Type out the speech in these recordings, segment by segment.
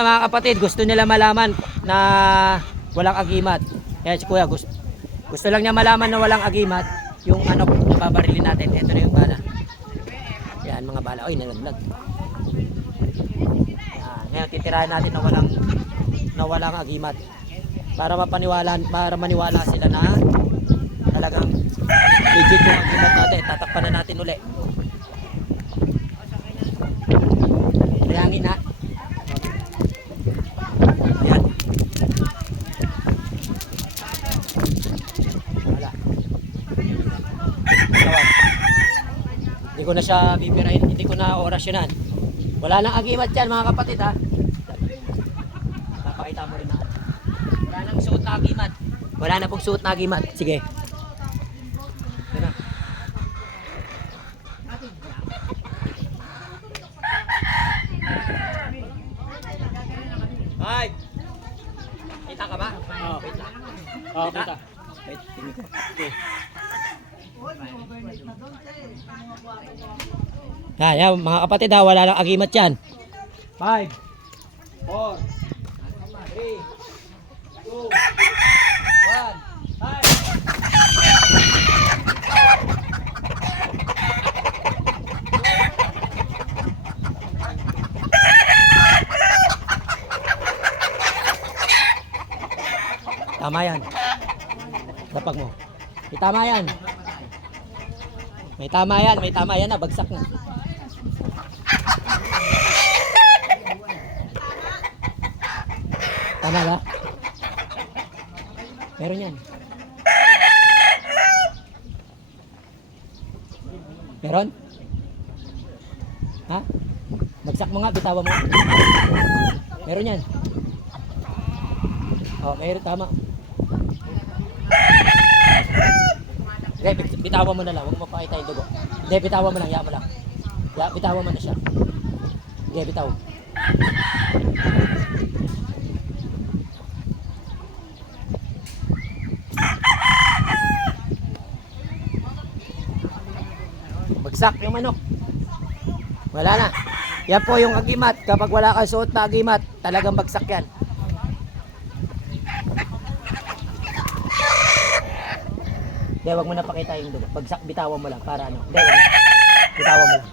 Mga kapatid, gusto nila malaman na walang agimat. Kaya si Kuya gusto lang niya malaman na walang agimat. Yung ano, nababarilin natin. Ito na yung bala. Yan mga bala. Oy, nalaglag. Yan. Ngayon titirahan natin na walang agimat. Para maniwala sila na talagang legit yung agimat natin. Tatakpan na natin uli. Layangin na. Yan. Wala. Hindi ko na siya bibirahin. Hindi ko na orasyonan. Wala nang agimat yan mga kapatid ha. Papakita mo rin na. Wala nang suot na agimat. Wala na pong suot na agimat. Sige. Yan na. Ay! Kita ka ba? Oo. Wait lang. Oo, kita. Wait, tingin ko. Okay. Yan, mga kapatid ha, wala lang agimat yan. 5, 4, 3, 2, 1, 5. Tama yan. Dapag mo. Tama yan. May tama yan na, bagsak na. Tama ba? Meron yan. Meron? Ha? Bagsak mo nga, bitawan mo. Meron yan. Oh, meron, tama. Hindi, bitawan mo na lang. Huwag mo pakita yung dugo. Hindi, bitawan mo lang. Mo lang. Bitawan mo na siya. Hindi, bitaw. Bagsak yung manok. Wala na. Yan po yung agimat. Kapag wala kang suot na agimat, talagang bagsak yan. Hindi, wag mo na pakita yung dugo. Bagsak, bitawan mo lang para ano. Hindi, wag mo. Bitawan mo lang.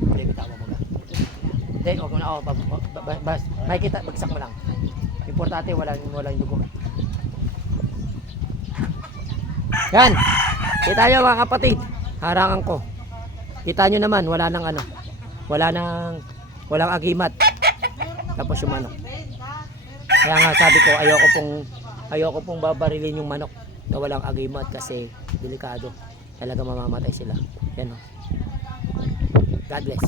Hindi, bitawan mo lang. Hindi, wag mo na. Oh, makikita, bagsak mo lang. Importante, walang dugo. Yan. Kita nyo mga kapatid. Harangan ko. Kita nyo naman, walang agimat. Tapos yung manok. Kaya nga sabi ko ayoko pong babarilin yung manok na walang agimat kasi delikado. Talaga mamamatay sila. Yan o. God bless.